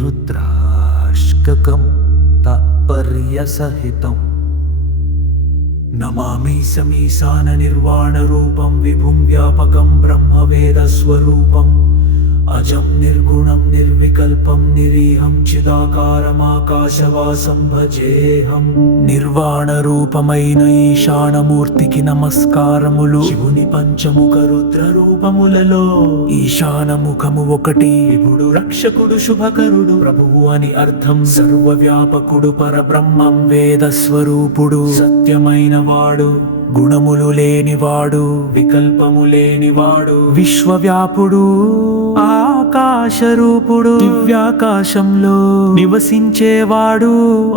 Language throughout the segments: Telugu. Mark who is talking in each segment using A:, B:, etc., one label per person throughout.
A: रुद्राशकं तत्पर्यसहितं। नमामि समीसाननिर्वाणरूपं विभुं व्यापकं ब्रह्मवेदस्वरूपम्। అజం నిర్గుణం నిర్వికల్పం నిరీహం చిదాకారమాకాశవాసం భజేహం. నిర్వాణ రూపమైన ఈశానమూర్తికి నమస్కారములు. శివుని పంచముఖ రుద్ర రూపములలో ఈశానముఖము ఒకటి. ఇప్పుడు రక్షకుడు శుభకరుడు. ప్రభువు అని అర్థం సర్వ వ్యాపకుడు పరబ్రహ్మం వేద స్వరూపుడు. సత్యమైన వాడు గుణములు లేనివాడు వికల్పము లేనివాడు విశ్వవ్యాపుడు. ఆకాశరూపుడు దివ్యాకాశంలో నివసించేవాడు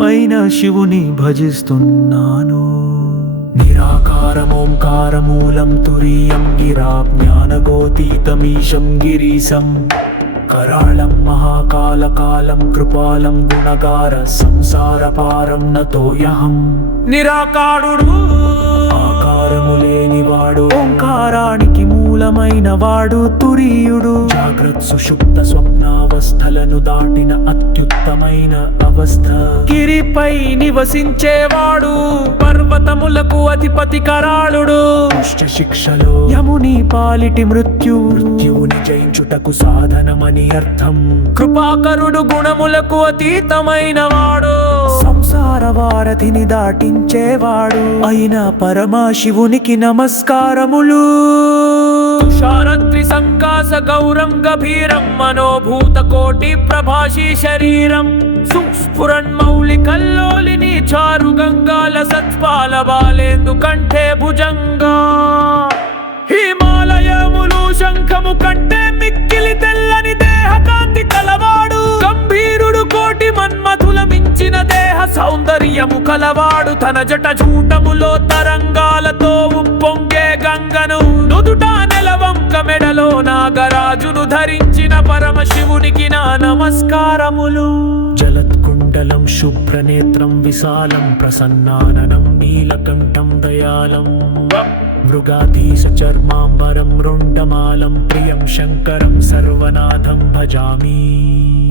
A: అయిన శివుని భజిస్తున్నాను నిరాకారమోంకారమూలం తురీయం గిరా జ్ఞానగోతీతమీశం గిరీశం कराळं महाकालकालं कृपालं गुणगार సంసారపారం నతోయహం నిరాకారుడు ఆకారము లేనివాడు ఓంకారానికి మూలమైన వాడు తురీయుడు. జాగ్రత్త సుషుప్త స్వప్నావస్థలను దాటిన అత్యుత్తమైన అవస్థ. గిరిపై నివసించేవాడు పర్వతములకు అధిపతి కరాళుడు. శిక్షలో యముని పాలిటి మృత్యు. మృత్యువుని జయించుటకు సాధనమని అర్థం. కృపాకరుడు గుణములకు అతీతమైన వాడు. సంసార వారధిని దాటించేవాడు. అయిన పరమశివునికి నమస్కారములు. తుషారత్రి సంకాస గౌరం గభీరం మనోభూత కోటి ప్రభాషి శరీరం. సుస్ఫురన్ మౌలి కల్లోలిని చారు గంగాల సత్పాల బాలేందు కంటే భుజంగా. హిమాలయములు శంఖము కంటే మిక్కిలి తెల్లని దేహకాంతి కలవా వీరుడు కోటి మన్మథుల మించిన దేహ సౌందర్యము కలవాడు తన జట చూటములో తరంగాలతో ఉప్పొంగే గంగను. నుదుట నెలవంక మెడలో నాగరాజును ధరించిన పరమశివునికి నా నమస్కారములు. జలత్కుండలం శుభ్రనేత్రం విశాలం ప్రసన్నాననం నీలకంఠం దయాలం. మృగాధీశ చర్మాంబరం రుండమాలం ప్రియం శంకరం సర్వనాథం భజామి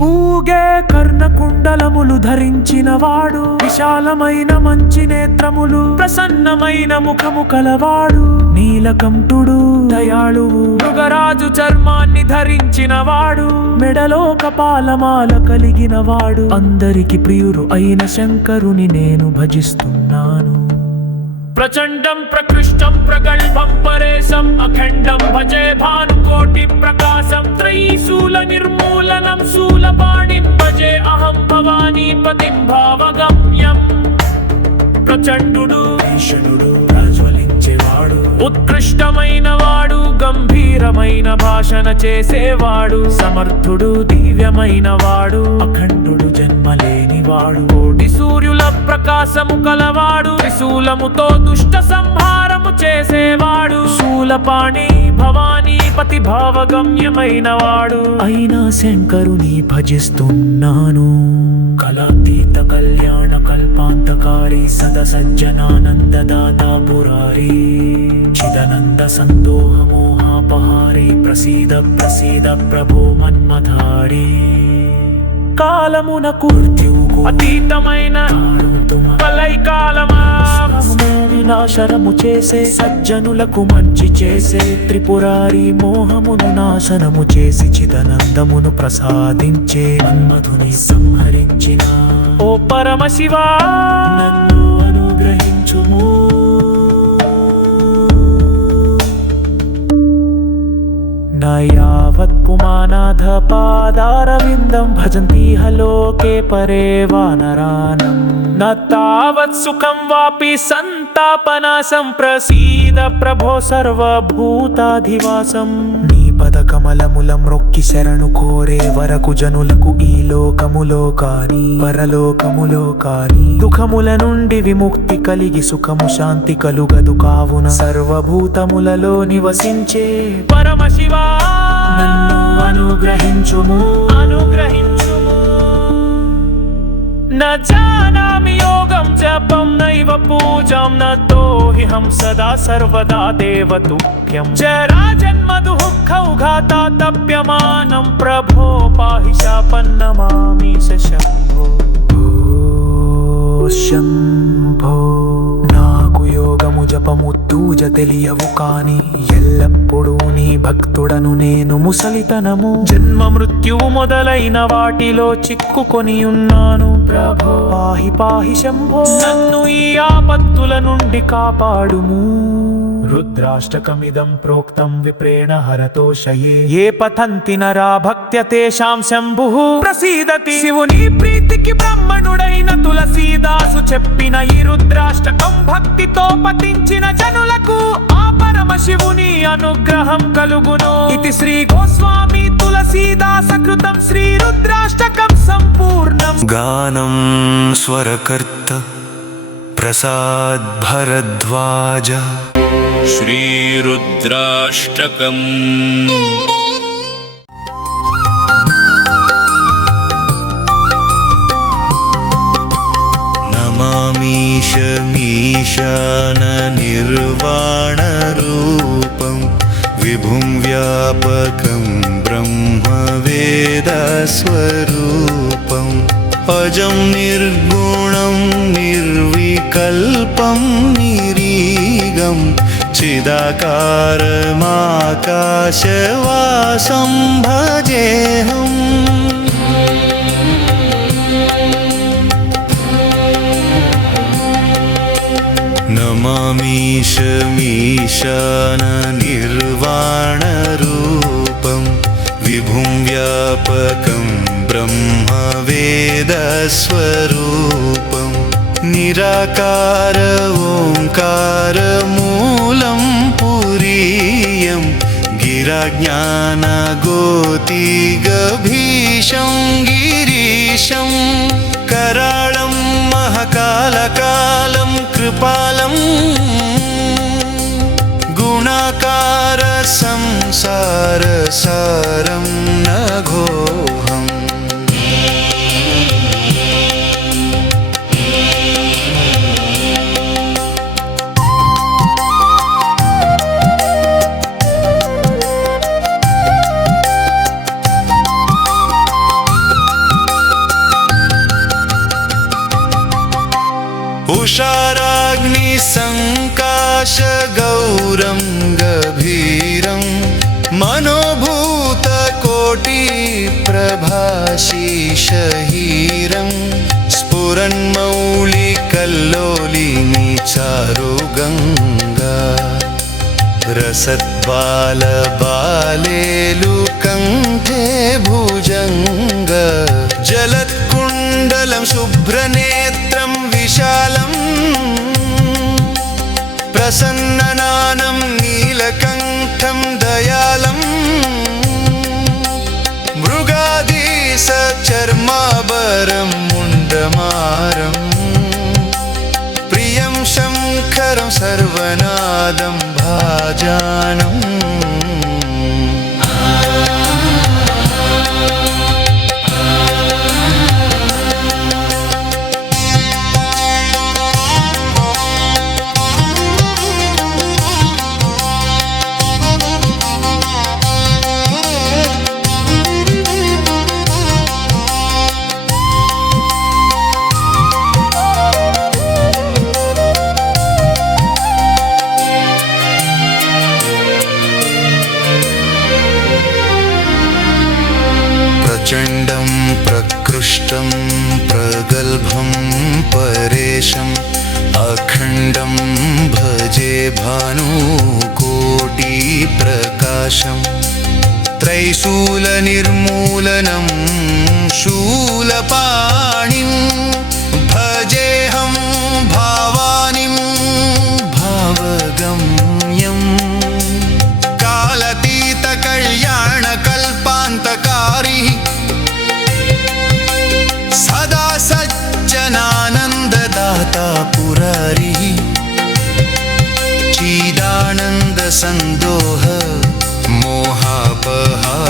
A: ఊగే కర్ణకుండలములు ధరించిన వాడు విశాలమైన మంచి నేత్రములు ప్రసన్నమైన ముఖము కలవాడు నీలకంఠుడు దయాళువు మృగరాజు చర్మాన్ని ధరించిన వాడు మెడలో కపాలమాల కలిగిన వాడు అందరికి ప్రియురు అయిన శంకరుని నేను భజిస్తున్నాను। ప్రచండం ప్రకృష్టం ప్రగల్భం పరేశం అఖండం భజే భానుకోటి ప్రకాశం త్రైశూల నిర్మూలనం శూలపాణిం భజే అహం భవానీ పతిం భావగమ్యం ప్రచండు భీషణుడు ప్రజ్వలించేవాడు ఉత్కృష్టమైన వాడు గంభీరమైన భాషణ చేసేవాడు. సమర్థుడు దివ్యమైన వాడు. అఖండుడు జన్మలేని వాడు కోటి సూర్యుల ప్రకాశము కలవాడు. త్రిశూలముతో దుష్ట సంహారము చేసేవాడు. శూలపాణి భవానీ పతి భావగమ్యమైన వాడు అయినా శంకరుని భజిస్తున్నాను. కళాతీత కళ్యాణ కల్పాంతకారి సద సజ్జనానందదాత పురారి. చిదనంద సంతోహమోహాపహారి ప్రసీద ప్రసీద ప్రభో మన్మధారి కాలమున మృత్యువుకు అతీతమైన పలై కాలమా వినాశనము చేసే సజ్జనులకు మంచి చేసే త్రిపురారి మోహమును నాశనము చేసి చిదనందమును ప్రసాదించే మన్మధుని సంహరించిన ఓ పరమశివా. నన్ను అనుగ్రహించుము. నయావత్ పుమానాథ పాదారవిందం భజంతి హలోకే పరే వానరానం. నావత్ సుఖం వాపి సంతాపనాసం ప్రసీద ప్రభో సర్వభూతాధివాసం. పద కమలములం రొక్కి శరణు కోరే వరకు జనులకు ఈ లోకములో కాని పరలోకములో కాని దుఃఖముల నుండి విముక్తి కలిగి సుఖము శాంతి కలుగదు కావున సర్వభూతములలో నివసించే పరమశివా నన్ను అనుగ్రహించుము అనుగ్రహించుము न जानामि योगं जपं नैव पूजां न तोऽहं सदा सर्वदा देवतुभ्यं जराजन्मदुःखौ घातातप्यमानं प्रभो पाहि పాహి శాపన్నమామీశ శంభో ఓ శంభో నాకు యోగము జపము తూజ తెలియవు కాని ఎల్లప్పుడూ నీ భక్తుడను నేను ముసలితనము జన్మ మృత్యువు మొదలైన వాటిలో చిక్కుకొని ఉన్నాను ప్రభో పాహి పాహి శంభో నన్ను ఈ ఆపత్తుల నుండి కాపాడుము రుద్రాష్టకమిదం ప్రోక్తం విప్రేణ హరతోషయే ఏ పతంతి నరా భక్త్య తేషాం శంభు ప్రసీదతి శివుని ప్రీతికి బ్రహ్మణుడైన తులసీదాసు చెప్పిన ఈ రుద్రాష్టకం భక్తితో పఠించిన జనులకు ఆ పరమ శివుని అనుగ్రహం కలుగును ఇది శ్రీ గోస్వామి తులసీదాస కృతం శ్రీ రుద్రాష్టకం సంపూర్ణం
B: गानं स्वरकर्त प्रसाद् भरद्वाज
C: श्रीरुद्राष्टकम्।
B: नमामीशमीशाननिर्वाणरूपं विभुं व्यापकं ब्रह्मवेदस्वरूपम् अजं निर्गुणं निर्विकल्पं निरीगं चिदाकारमाकाशवासं भजेऽहम् नमामीशमीशाननिर्वाणरूपं विभुं व्यापकं ब्रह्मवेदस्वरूपं निराकार ओङ्कारमूलं पुरीयं गिराज्ञानगोतिगभीशं गिरीशं कराळं महकालकालं कृपालम् गुणाकार संसार सारं नघोऽहम् उषाराग्निसङ्काशगौरं गभीरं। मनोभूतकोटिप्रभाशीशहीरं स्फुरन्मौलिकल्लोलिनी चारु गङ्गा। रसद्बालबालेलुकण्ठे भुजङ्ग। जलत्कुण्डलं शुभ्रनेत्रं विशालम् प्रसन्ननानं नीलकण्ठं दयालम्। मृगाधीसचर्माभरं मुण्डमारम्। प्रियं शङ्करं सर्वनादं भाजानम् प्रचण्डं प्रकृष्टं प्रगल्भं परेशम् अखण्डं भजे भानुकोटिप्रकाशम् त्रैशूलनिर्मूलनं शूलपाणिं चिदानन्दसन्दोह मोहापहारी।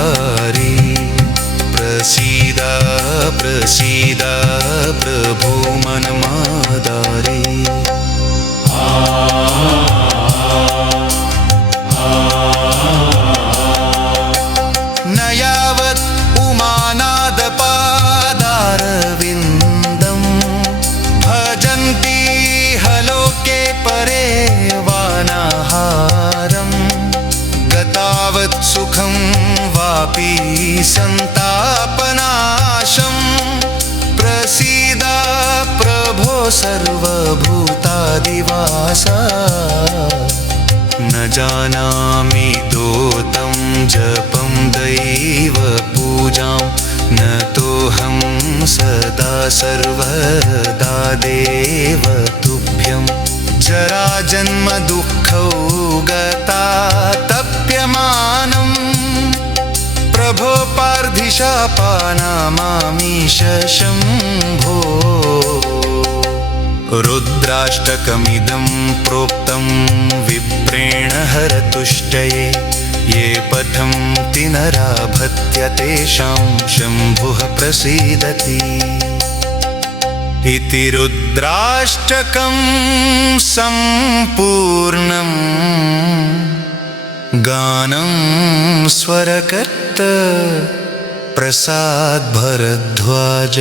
B: प्रसीद प्रसीद प्रभो मनमादारी न यावत् उमानाद पापी सन्तापनाशम् प्रसीद प्रभो सर्वभूतादिवासा। न जानामि दोतं जपं दैव पूजां न तोऽहं सदा सर्वदा देव तुभ्यं जराजन्मदुःखौ गता तप्यमानम् पार्धिशापानामामीश शम्भो रुद्राष्टकमिदं प्रोक्तं विप्रेण हरतुष्टये। ये पठन्ति नराभत्य तेषां शम्भुः प्रसीदति। इति रुद्राष्टकं सम्पूर्णम् गानं स्वरकर्त प्रसाद्भरद्वाज